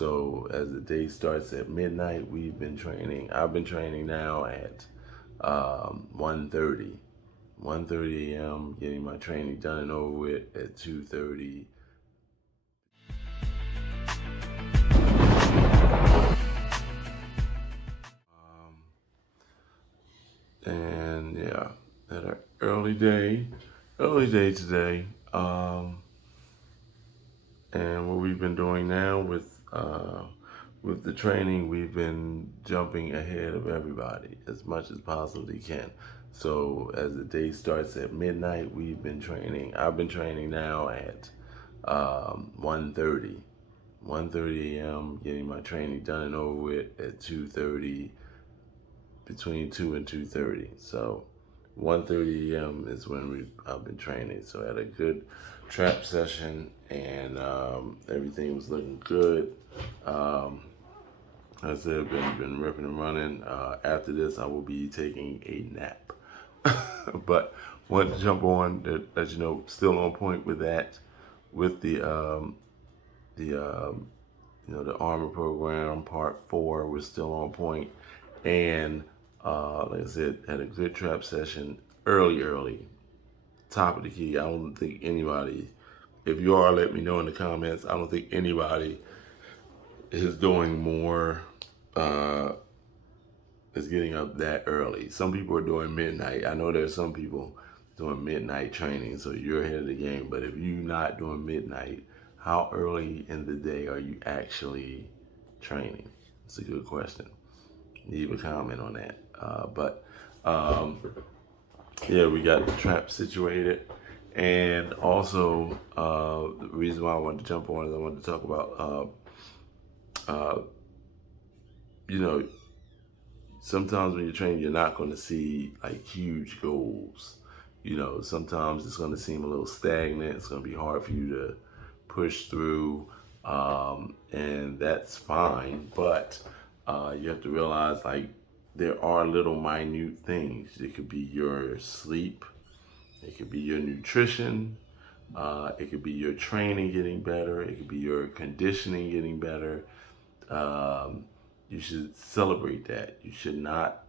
So as the day starts at midnight, we've been training. I've been training now at 1:30, 1:30 a.m. Getting my training done and over with at 2:30. And yeah, had an early day today. And what we've been doing now with the training, we've been jumping ahead of everybody as much as possibly can. So as the day starts at midnight, we've been training. I've been training now at 1:30, 1:30 a.m. Getting my training done and over with at 2:30, between 2 and 2:30. So 1:30 a.m. is when I've been training. So I had a good trap session, and everything was looking good. I said I've been ripping and running. After this, I will be taking a nap. But wanted to jump on to let you know, still on point with that, with the the armor program part 4. We're still on point, and like I said, had a good trap session early, top of the key. I don't think anybody, if you are, let me know in the comments. I don't think anybody is doing more, is getting up that early. Some people are doing midnight. I know there's some people doing midnight training, so you're ahead of the game. But if you're not doing midnight, how early in the day are you actually training? It's a good question. Leave a comment on that. But yeah, we got the trap situated. And also, the reason why I wanted to jump on is I wanted to talk about, you know, sometimes when you're training, you're not going to see like huge goals. Sometimes it's going to seem a little stagnant. It's going to be hard for you to push through, and that's fine. But you have to realize, like, there are little minute things. It could be your sleep, it could be your nutrition, it could be your training getting better, it could be your conditioning getting better. You should celebrate that. You should not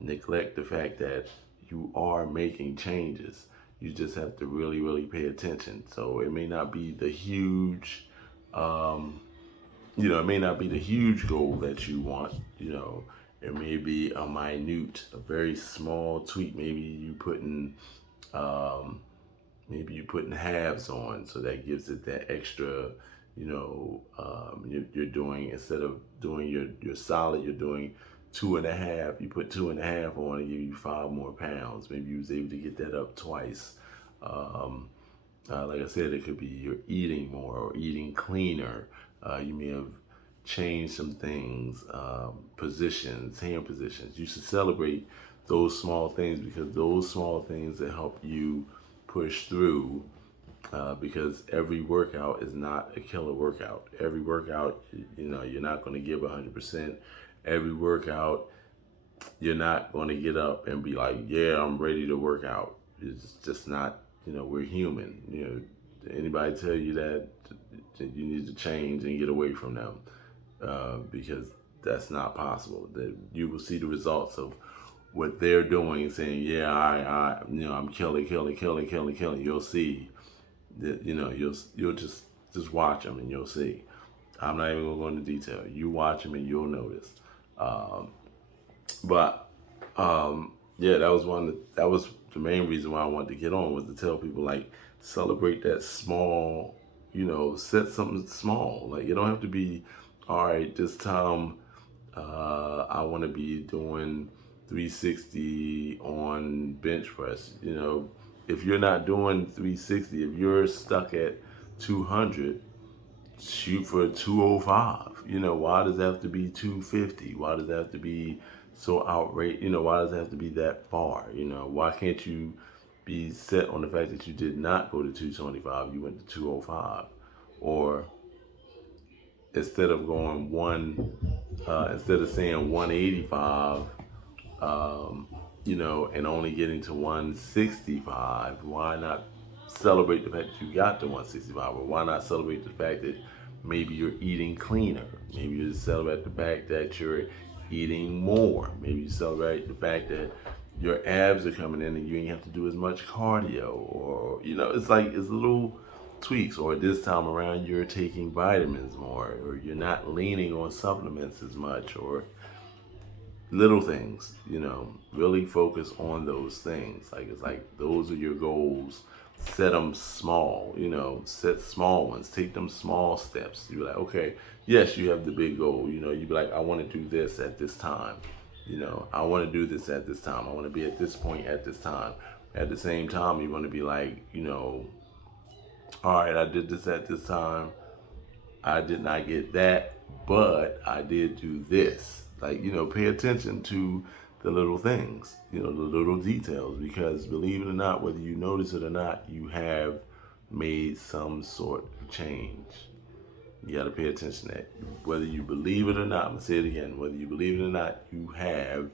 neglect the fact that you are making changes. You just have to really pay attention. So it may not be the huge, it may not be the huge goal that you want. It may be a very small tweak. Maybe you putting halves on, so that gives it that extra. You're doing, instead of doing your solid, you're doing 2.5. You put 2.5 on and give you 5 more pounds. Maybe you was able to get that up twice. Like I said, it could be you're eating more or eating cleaner. You may have changed some things, positions, hand positions. You should celebrate those small things, because those small things that help you push through. Because every workout is not a killer workout. Every workout, you're not going to give 100%. Every workout, you're not going to get up and be like, yeah, I'm ready to work out. It's just not, we're human. Anybody tell you that you need to change and get away from them, because that's not possible. That you will see the results of what they're doing, saying, yeah, I'm killing. You'll see that, you'll just watch them and you'll see. I'm not even gonna go into detail. You watch them and you'll notice. But yeah, that was the main reason why I wanted to get on, was to tell people, like, celebrate that small. Set something small. Like, you don't have to be, all right, this time I want to be doing 360 on bench press. If you're not doing 360, if you're stuck at 200, shoot for 205. Why does it have to be 250? Why does it have to be so outrageous? Why does it have to be that far? Why can't you be set on the fact that you did not go to 225, you went to 205? Or instead of going instead of saying 185, and only getting to 165, why not celebrate the fact that you got to 165? Or why not celebrate the fact that Maybe you're eating cleaner. Maybe you celebrate the fact that you're eating more. Maybe you celebrate the fact that your abs are coming in and you ain't have to do as much cardio. Or, it's like, it's little tweaks. Or this time around, you're taking vitamins more, or you're not leaning on supplements as much, or little things, really focus on those things. Like, it's like, those are your goals. Set them small, set small ones, take them small steps. You're like, okay, yes, you have the big goal. You'd be like, I want to do this at this time. I want to do this at this time. I want to be at this point at this time. At the same time, you want to be like, all right, I did this at this time. I did not get that, but I did do this. Like, pay attention to the little things, the little details, because believe it or not, whether you notice it or not, you have made some sort of change. You got to pay attention to that. Whether you believe it or not, I'm going to say it again, whether you believe it or not, you have,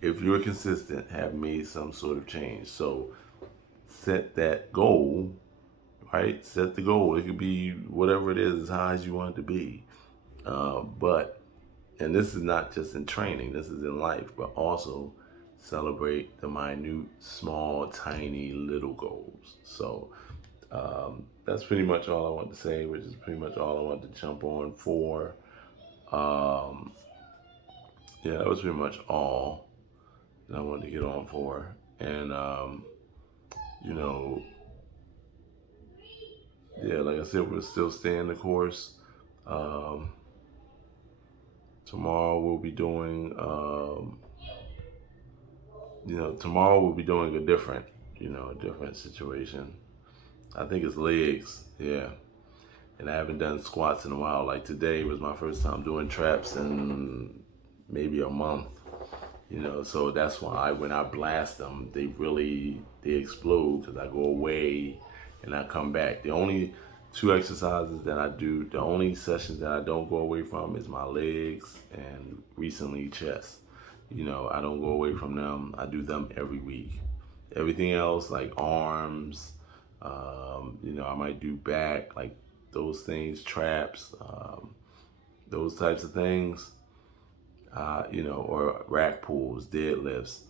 if you're consistent, have made some sort of change. So set that goal, right? Set the goal. It could be whatever it is, as high as you want it to be. And this is not just in training, this is in life, but also celebrate the minute, small, tiny, little goals. So that's pretty much all I want to say, which is pretty much all I want to jump on for. Yeah, that was pretty much all that I wanted to get on for. And, yeah, like I said, we're still staying the course. Tomorrow we'll be doing, a different, a different situation. I think it's legs, yeah. And I haven't done squats in a while. Like, today was my first time doing traps in maybe a month. So that's why when I blast them, they explode, because I go away and I come back. The only two exercises that I do, the only sessions that I don't go away from is my legs and recently chest. I don't go away from them. I do them every week. Everything else, like arms, I might do back, like those things, traps, those types of things, or rack pulls, deadlifts.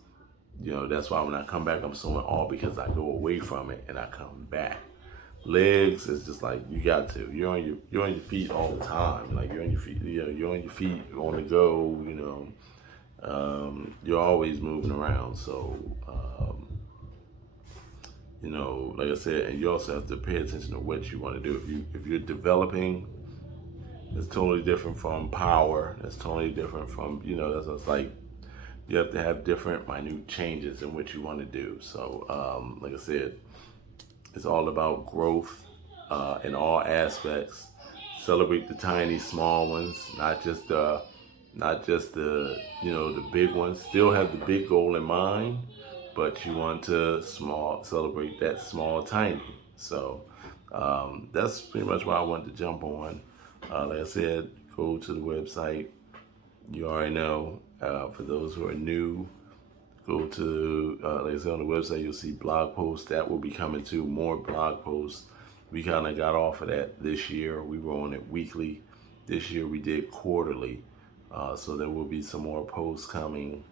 That's why when I come back, I'm so in awe, because I go away from it and I come back. Legs is just like, you got to. You're on your feet all the time. Like, you're on your feet. You're on your feet, on the go. You're always moving around. So, like I said, and you also have to pay attention to what you want to do. If you're developing, it's totally different from power. It's totally different from, that's what's like. You have to have different minute changes in what you want to do. So, like I said, it's all about growth in all aspects. Celebrate the tiny, small ones, not just the the big ones. Still have the big goal in mind, but you want to celebrate that small, tiny. So that's pretty much why I wanted to jump on. Like I said, go to the website. You already know. For those who are new, go to, like I said, on the website, you'll see blog posts. That will be coming to more blog posts. We kind of got off of that this year. We were on it weekly. This year we did quarterly. So there will be some more posts coming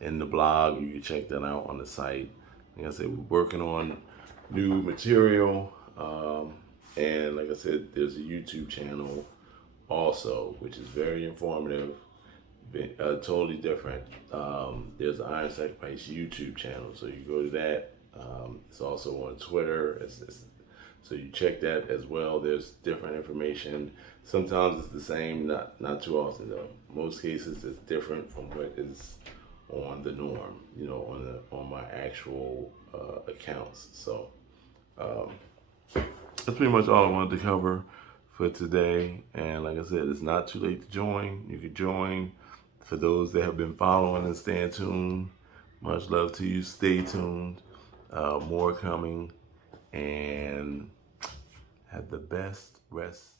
in the blog. You can check that out on the site. Like I said, we're working on new material. And like I said, there's a YouTube channel also, which is very informative. Totally different. There's the Iron Sacrifice YouTube channel, so you go to that. It's also on Twitter. So you check that as well. There's different information. Sometimes it's the same, not too often though. Most cases it's different from what is on the norm, on my actual accounts. So that's pretty much all I wanted to cover for today. And like I said, it's not too late to join. You can join. For those that have been following and staying tuned, much love to you. Stay tuned. More coming. And have the best rest